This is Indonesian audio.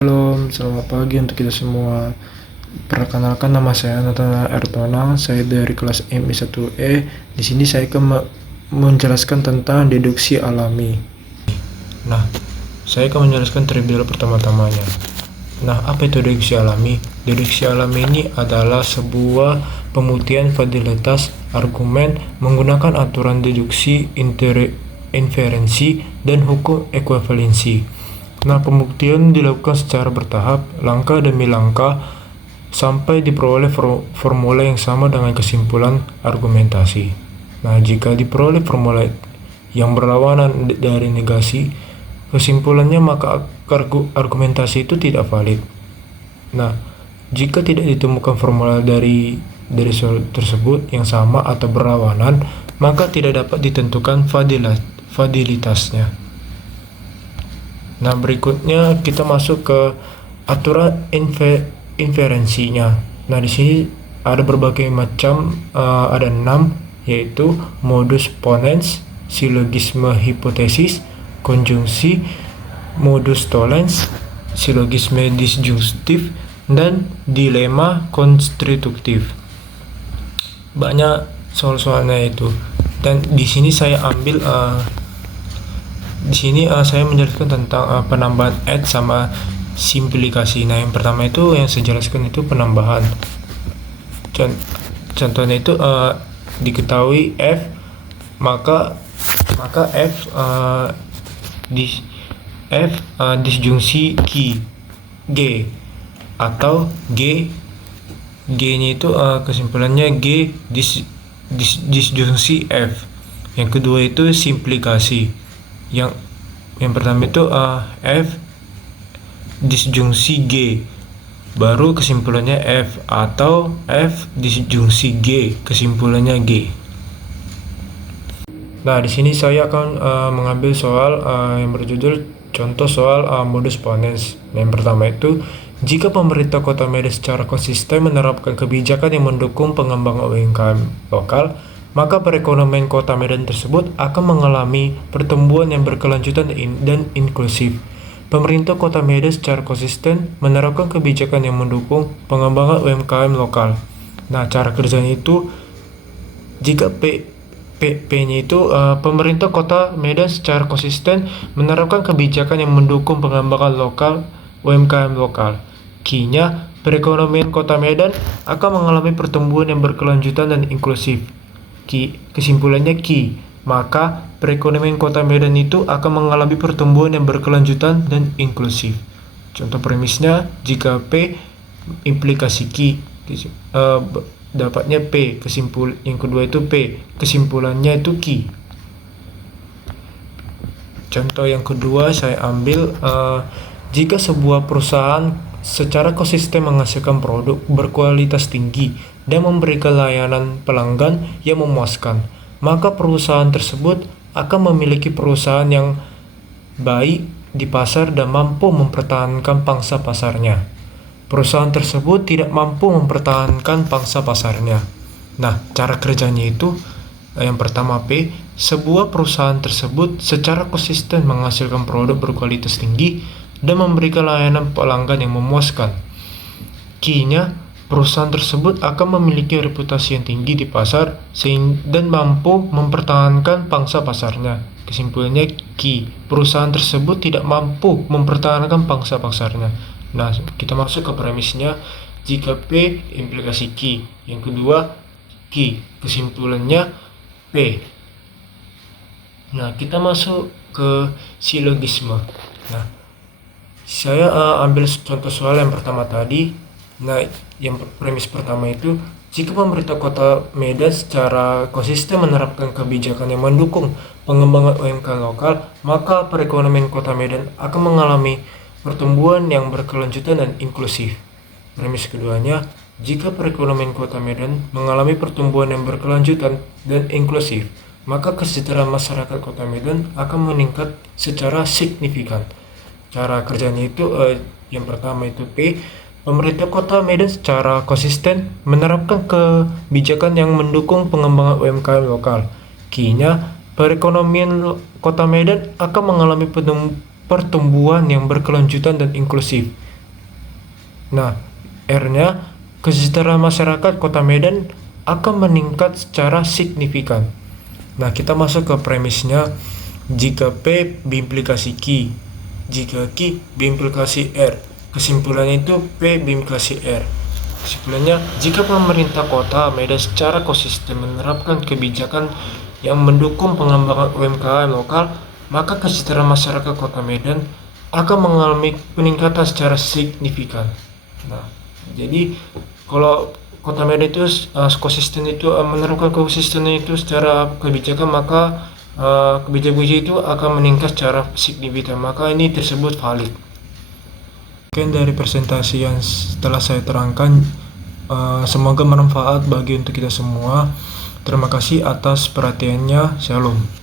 Selamat pagi untuk kita semua. Perkenalkan, nama saya Nathanael Ertonang. Saya dari kelas MI1E. Di sini saya akan menjelaskan tentang deduksi alami. Nah, saya akan menjelaskan terlebih dahulu pertama-tamanya. Nah, apa itu deduksi alami? Deduksi alami ini adalah sebuah pembuktian validitas argumen menggunakan aturan deduksi, inferensi, dan hukum ekuivalensi. Nah, pembuktian dilakukan secara bertahap, langkah demi langkah, sampai diperoleh formula yang sama dengan kesimpulan argumentasi. Nah, jika diperoleh formula yang berlawanan dari negasi kesimpulannya, maka argumentasi itu tidak valid. Nah, jika tidak ditemukan formula dari soal tersebut yang sama atau berlawanan, maka tidak dapat ditentukan validitasnya. Nah, berikutnya kita masuk ke aturan inferensinya. Nah, di sini ada berbagai macam, ada 6, yaitu modus ponens, silogisme hipotesis, konjungsi, modus tollens, silogisme disjuntif, dan dilema konstruktif. Banyak soal-soalnya itu. Dan di sini saya ambil saya menjelaskan tentang penambahan add sama simplikasi. Nah, yang pertama itu yang saya jelaskan itu penambahan. Contohnya itu diketahui F, maka F disjungsi G, atau G-nya itu kesimpulannya G disjungsi F. Yang kedua itu simplikasi. Yang pertama itu F disjungsi G, baru kesimpulannya F, atau F disjungsi G, kesimpulannya G. Nah, di sini saya akan mengambil soal yang berjudul contoh soal modus ponens. Yang pertama itu, jika pemerintah Kota Medan secara konsisten menerapkan kebijakan yang mendukung pengembangan UMKM lokal, maka perekonomian Kota Medan tersebut akan mengalami pertumbuhan yang berkelanjutan dan inklusif. Pemerintah Kota Medan secara konsisten menerapkan kebijakan yang mendukung pengembangan UMKM lokal. Nah, cara kerjanya itu, jika P-nya itu pemerintah Kota Medan secara konsisten menerapkan kebijakan yang mendukung pengembangan lokal UMKM lokal. Q-nya, perekonomian Kota Medan akan mengalami pertumbuhan yang berkelanjutan dan inklusif. Kesimpulannya Q, maka perekonomian Kota Medan itu akan mengalami pertumbuhan yang berkelanjutan dan inklusif. Contoh premisnya, jika P implikasi Q, dapatnya P, yang kedua itu P, kesimpulannya itu Q. Contoh yang kedua saya ambil, jika sebuah perusahaan secara konsisten menghasilkan produk berkualitas tinggi dan memberikan layanan pelanggan yang memuaskan, maka perusahaan tersebut akan memiliki perusahaan yang baik di pasar dan mampu mempertahankan pangsa pasarnya. Perusahaan tersebut tidak mampu mempertahankan pangsa pasarnya. Nah, cara kerjanya itu, yang pertama P, sebuah perusahaan tersebut secara konsisten menghasilkan produk berkualitas tinggi dan memberikan layanan pelanggan yang memuaskan. Q-nya, perusahaan tersebut akan memiliki reputasi yang tinggi di pasar dan mampu mempertahankan pangsa pasarnya. Kesimpulannya Q, perusahaan tersebut tidak mampu mempertahankan pangsa pasarnya. Nah, kita masuk ke premisnya, jika P implikasi Q, yang kedua Q, kesimpulannya P. Nah, kita masuk ke silogisme. Nah, saya ambil contoh soal yang pertama tadi. Nah, yang premis pertama itu, jika pemerintah Kota Medan secara konsisten menerapkan kebijakan yang mendukung pengembangan UMKM lokal, maka perekonomian Kota Medan akan mengalami pertumbuhan yang berkelanjutan dan inklusif. Premis keduanya, jika perekonomian Kota Medan mengalami pertumbuhan yang berkelanjutan dan inklusif, maka kesejahteraan masyarakat Kota Medan akan meningkat secara signifikan. Cara kerjanya itu, yang pertama itu P, pemerintah Kota Medan secara konsisten menerapkan kebijakan yang mendukung pengembangan UMKM lokal. Q-nya, perekonomian Kota Medan akan mengalami pertumbuhan yang berkelanjutan dan inklusif. Nah, R-nya, kesejahteraan masyarakat Kota Medan akan meningkat secara signifikan. Nah, kita masuk ke premisnya. Jika P berimplikasi Q, jika Q berimplikasi R. Kesimpulannya itu P berimplikasi R. Kesimpulannya, jika pemerintah Kota Medan secara konsisten menerapkan kebijakan yang mendukung pengembangan UMKM lokal, maka kesejahteraan masyarakat Kota Medan akan mengalami peningkatan secara signifikan. Nah, jadi kalau Kota Medan itu konsisten itu menerapkan konsistennya itu secara kebijakan, maka kebijakan itu akan meningkat secara signifikan, maka ini tersebut valid. Mungkin dari presentasi yang telah saya terangkan, semoga bermanfaat bagi untuk kita semua. Terima kasih atas perhatiannya. Shalom.